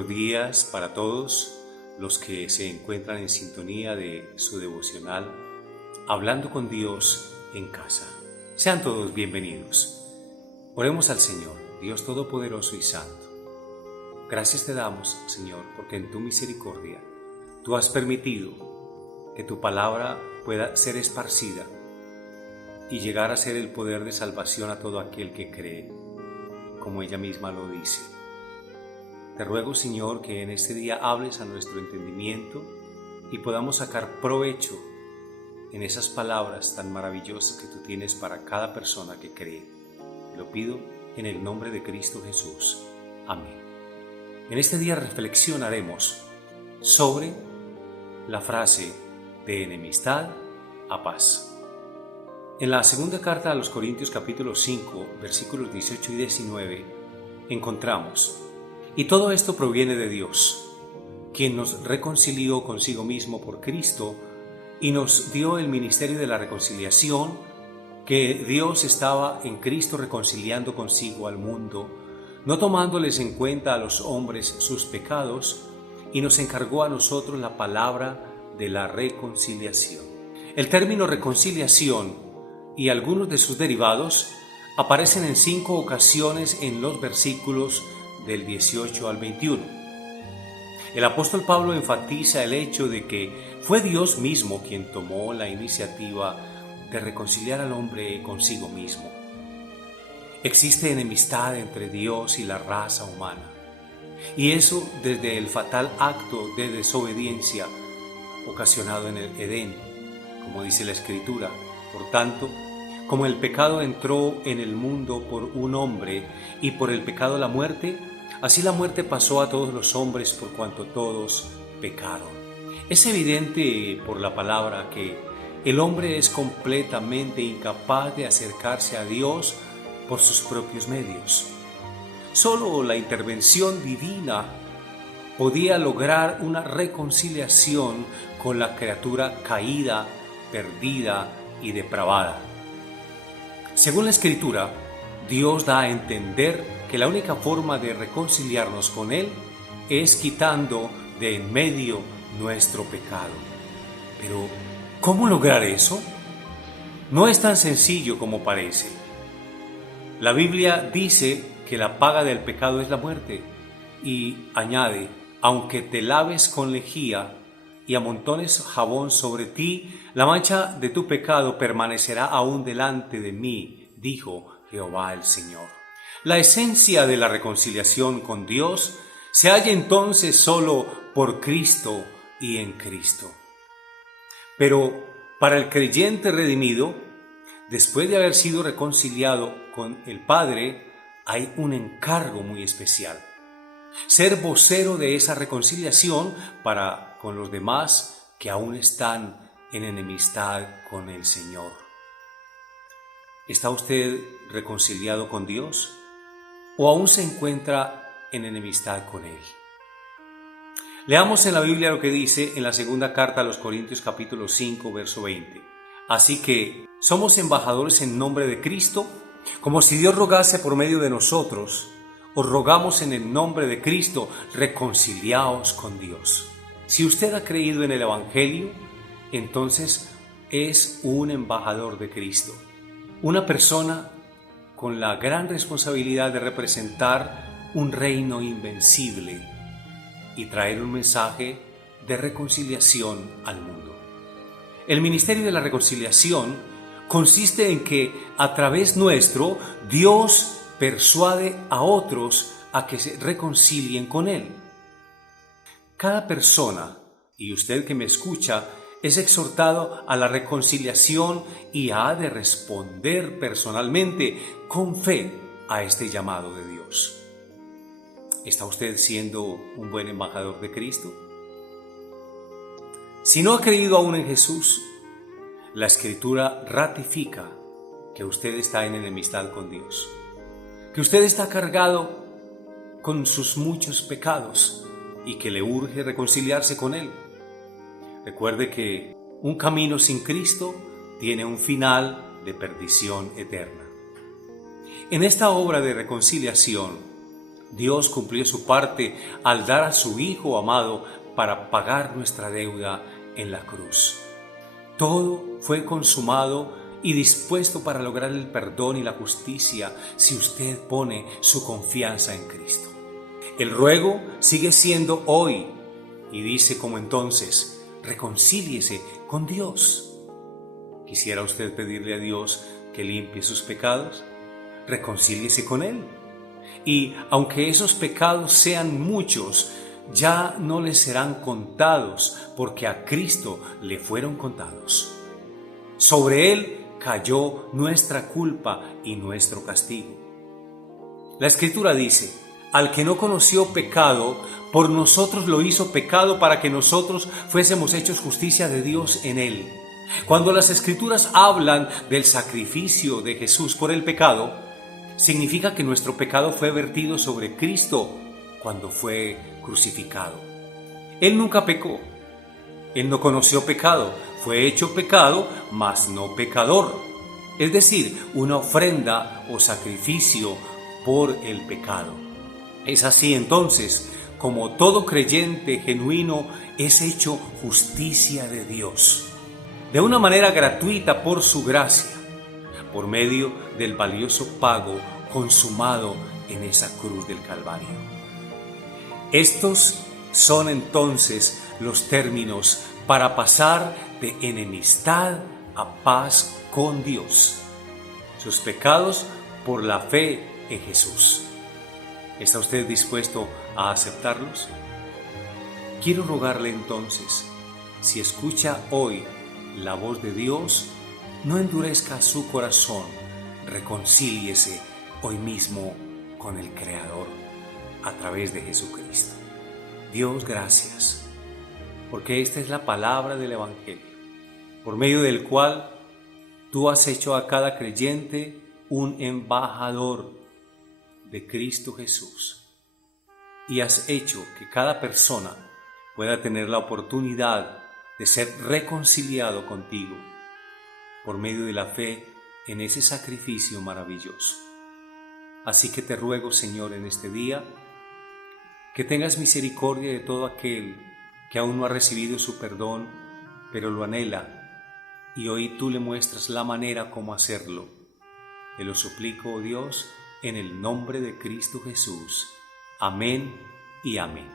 buenos días para todos los que se encuentran en sintonía de su devocional Hablando con Dios en casa. Sean todos bienvenidos. Oremos al Señor, Dios Todopoderoso y Santo. Gracias te damos, Señor, porque en tu misericordia tú has permitido que tu palabra pueda ser esparcida y llegar a ser el poder de salvación a todo aquel que cree, como ella misma lo dice. Te ruego, Señor, que en este día hables a nuestro entendimiento y podamos sacar provecho en esas palabras tan maravillosas que tú tienes para cada persona que cree. Lo pido en el nombre de Cristo Jesús. Amén. En este día reflexionaremos sobre la frase de enemistad a paz. En la segunda carta a los Corintios capítulo 5, versículos 18 y 19, encontramos: y todo esto proviene de Dios, quien nos reconcilió consigo mismo por Cristo y nos dio el ministerio de la reconciliación, que Dios estaba en Cristo reconciliando consigo al mundo, no tomándoles en cuenta a los hombres sus pecados, y nos encargó a nosotros la palabra de la reconciliación. El término reconciliación y algunos de sus derivados aparecen en 5 ocasiones en los versículos del 18 al 21. El apóstol Pablo enfatiza el hecho de que fue Dios mismo quien tomó la iniciativa de reconciliar al hombre consigo mismo. Existe enemistad entre Dios y la raza humana, y eso desde el fatal acto de desobediencia ocasionado en el Edén, como dice la Escritura. Por tanto, como el pecado entró en el mundo por un hombre y por el pecado la muerte, así la muerte pasó a todos los hombres por cuanto todos pecaron. Es evidente por la palabra que el hombre es completamente incapaz de acercarse a Dios por sus propios medios. Solo la intervención divina podía lograr una reconciliación con la criatura caída, perdida y depravada. Según la Escritura, Dios da a entender que la única forma de reconciliarnos con Él es quitando de en medio nuestro pecado. Pero, ¿cómo lograr eso? No es tan sencillo como parece. La Biblia dice que la paga del pecado es la muerte y añade: aunque te laves con lejía y amontones jabón sobre ti, la mancha de tu pecado permanecerá aún delante de mí, dijo Jehová el Señor. La esencia de la reconciliación con Dios se halla entonces solo por Cristo y en Cristo. Pero para el creyente redimido, después de haber sido reconciliado con el Padre, hay un encargo muy especial: ser vocero de esa reconciliación para con los demás que aún están en enemistad con el Señor. ¿Está usted reconciliado con Dios o aún se encuentra en enemistad con Él? Leamos en la Biblia lo que dice en la segunda carta a los Corintios capítulo 5, verso 20. Así que somos embajadores en nombre de Cristo, como si Dios rogase por medio de nosotros. Os rogamos en el nombre de Cristo, reconciliaos con Dios. Si usted ha creído en el Evangelio, entonces es un embajador de Cristo, una persona con la gran responsabilidad de representar un reino invencible y traer un mensaje de reconciliación al mundo. El ministerio de la reconciliación consiste en que a través nuestro Dios persuade a otros a que se reconcilien con Él. Cada persona, y usted que me escucha, es exhortado a la reconciliación y ha de responder personalmente con fe a este llamado de Dios. ¿Está usted siendo un buen embajador de Cristo? Si no ha creído aún en Jesús, la Escritura ratifica que usted está en enemistad con Dios, que usted está cargado con sus muchos pecados y que le urge reconciliarse con Él. Recuerde que un camino sin Cristo tiene un final de perdición eterna. En esta obra de reconciliación, Dios cumplió su parte al dar a su Hijo amado para pagar nuestra deuda en la cruz. Todo fue consumado y dispuesto para lograr el perdón y la justicia si usted pone su confianza en Cristo. El ruego sigue siendo hoy y dice como entonces: reconcíliese con Dios. ¿Quisiera usted pedirle a Dios que limpie sus pecados? Reconcíliese con Él. Y aunque esos pecados sean muchos, ya no les serán contados, porque a Cristo le fueron contados. Sobre Él cayó nuestra culpa y nuestro castigo. La Escritura dice: al que no conoció pecado, por nosotros lo hizo pecado para que nosotros fuésemos hechos justicia de Dios en Él. Cuando las Escrituras hablan del sacrificio de Jesús por el pecado, significa que nuestro pecado fue vertido sobre Cristo cuando fue crucificado. Él nunca pecó. Él no conoció pecado. Fue hecho pecado, mas no pecador. Es decir, una ofrenda o sacrificio por el pecado. Es así entonces como todo creyente genuino es hecho justicia de Dios, de una manera gratuita por su gracia, por medio del valioso pago consumado en esa cruz del Calvario. Estos son entonces los términos para pasar de enemistad a paz con Dios. Sus pecados por la fe en Jesús. ¿Está usted dispuesto a aceptarlos? Quiero rogarle entonces, si escucha hoy la voz de Dios, no endurezca su corazón, reconcíliese hoy mismo con el Creador a través de Jesucristo. Dios, gracias, porque esta es la palabra del Evangelio, por medio del cual tú has hecho a cada creyente un embajador de Cristo Jesús, y has hecho que cada persona pueda tener la oportunidad de ser reconciliado contigo por medio de la fe en ese sacrificio maravilloso. Así que te ruego, Señor, en este día, que tengas misericordia de todo aquel que aún no ha recibido su perdón, pero lo anhela, y hoy tú le muestras la manera como hacerlo. Te lo suplico, oh Dios, en el nombre de Cristo Jesús. Amén y amén.